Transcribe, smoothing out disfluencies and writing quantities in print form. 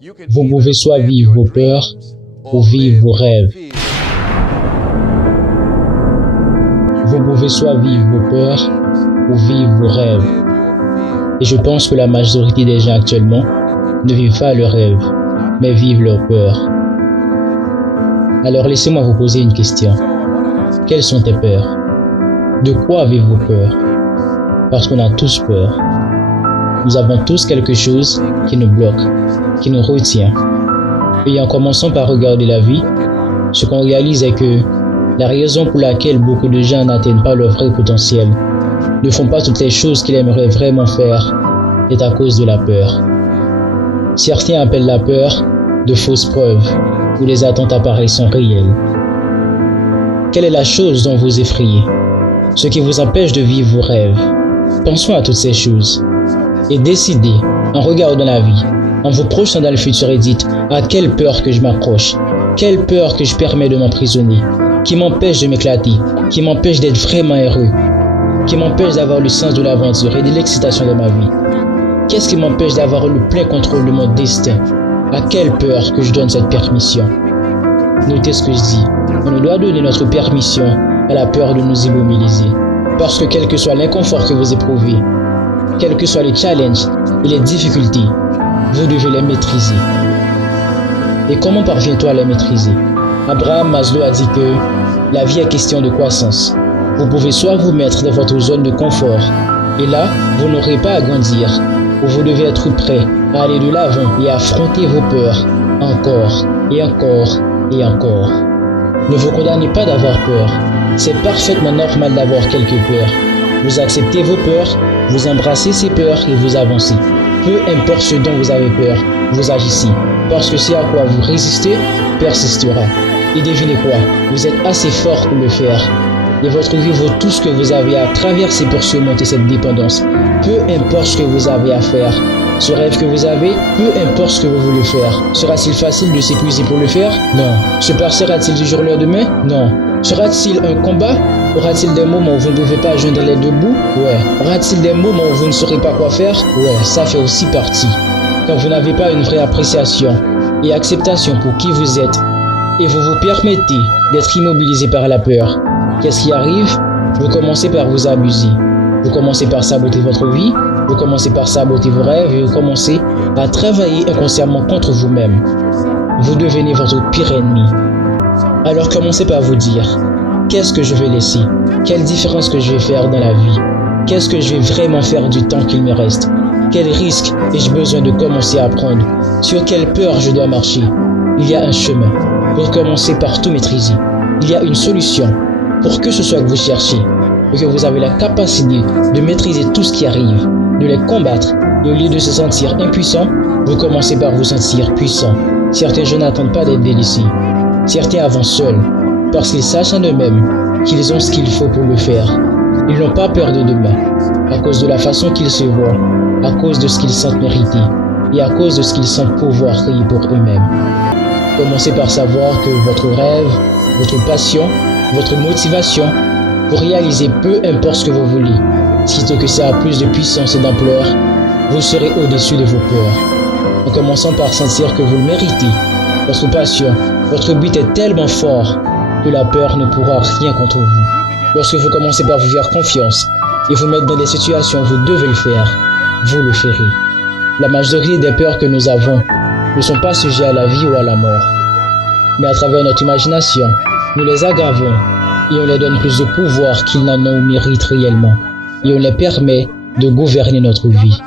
Vous pouvez soit vivre vos peurs ou vivre vos rêves. Vous pouvez soit vivre vos peurs ou vivre vos rêves. Et je pense que la majorité des gens actuellement ne vivent pas leurs rêves, mais vivent leurs peurs. Alors laissez-moi vous poser une question. Quelles sont tes peurs? De quoi avez-vous peur? Parce qu'on a tous peur. Nous avons tous quelque chose qui nous bloque, qui nous retient. Et en commençant par regarder la vie, ce qu'on réalise est que la raison pour laquelle beaucoup de gens n'atteignent pas leur vrai potentiel, ne font pas toutes les choses qu'ils aimeraient vraiment faire, est à cause de la peur. Certains appellent la peur de fausses preuves, où les attentes apparaissent réelles. Quelle est la chose dont vous effrayez? Ce qui vous empêche de vivre vos rêves. Pensons à toutes ces choses. Et décidez, en regardant la vie, en vous projetant dans le futur et dites à quelle peur que je m'accroche, quelle peur que je permets de m'emprisonner, qui m'empêche de m'éclater, qui m'empêche d'être vraiment heureux, qui m'empêche d'avoir le sens de l'aventure et de l'excitation de ma vie. Qu'est-ce qui m'empêche d'avoir le plein contrôle de mon destin? À quelle peur que je donne cette permission? Notez ce que je dis. On ne doit donner notre permission à la peur de nous immobiliser. Parce que quel que soit l'inconfort que vous éprouvez, quels que soient les challenges et les difficultés, vous devez les maîtriser. Et comment parviens-tu à les maîtriser? Abraham Maslow a dit que la vie est question de croissance. Vous pouvez soit vous mettre dans votre zone de confort, et là, vous n'aurez pas à grandir, ou vous devez être prêt à aller de l'avant et à affronter vos peurs, encore et encore et encore. Ne vous condamnez pas d'avoir peur. C'est parfaitement normal d'avoir quelques peurs. Vous acceptez vos peurs, vous embrassez ces peurs et vous avancez. Peu importe ce dont vous avez peur, vous agissez. Parce que ce à quoi vous résistez persistera. Et devinez quoi, vous êtes assez fort pour le faire. Et votre vie vaut tout ce que vous avez à traverser pour surmonter cette dépendance. Peu importe ce que vous avez à faire. Ce rêve que vous avez, peu importe ce que vous voulez faire. Sera-t-il facile de s'épuiser pour le faire? Non. Se passera-t-il du jour au lendemain? Non. Sera-t-il un combat? Aura-t-il des moments où vous ne pouvez pas joindre les deux bouts? Ouais. Aura-t-il des moments où vous ne saurez pas quoi faire? Ouais, ça fait aussi partie. Quand vous n'avez pas une vraie appréciation et acceptation pour qui vous êtes, et vous vous permettez d'être immobilisé par la peur, qu'est-ce qui arrive? Vous commencez par vous abuser. Vous commencez par saboter votre vie, vous commencez par saboter vos rêves et vous commencez à travailler inconsciemment contre vous-même. Vous devenez votre pire ennemi. Alors commencez par vous dire, qu'est-ce que je vais laisser? Quelle différence que je vais faire dans la vie? Qu'est-ce que je vais vraiment faire du temps qu'il me reste? Quel risque ai-je besoin de commencer à prendre? Sur quelle peur je dois marcher? Il y a un chemin pour commencer par tout maîtriser. Il y a une solution pour que ce soit que vous cherchez et que vous avez la capacité de maîtriser tout ce qui arrive, de les combattre. Et au lieu de se sentir impuissant, vous commencez par vous sentir puissant. Certains jeunes n'attendent pas d'être délaissés. Certains avancent seuls parce qu'ils sachent en eux-mêmes qu'ils ont ce qu'il faut pour le faire. Ils n'ont pas peur de demain à cause de la façon qu'ils se voient, à cause de ce qu'ils sentent mériter et à cause de ce qu'ils sentent pouvoir créer pour eux-mêmes. Commencez par savoir que votre rêve, votre passion, votre motivation, pour réaliser peu importe ce que vous voulez, sitôt que ça a plus de puissance et d'ampleur, vous serez au-dessus de vos peurs. En commençant par sentir que vous le méritez, votre passion, votre but est tellement fort que la peur ne pourra rien contre vous. Lorsque vous commencez par vous faire confiance et vous mettre dans des situations où vous devez le faire, vous le ferez. La majorité des peurs que nous avons ne sont pas sujets à la vie ou à la mort. Mais à travers notre imagination, nous les aggravons et on les donne plus de pouvoir qu'ils n'en ont ou méritent réellement. Et on les permet de gouverner notre vie.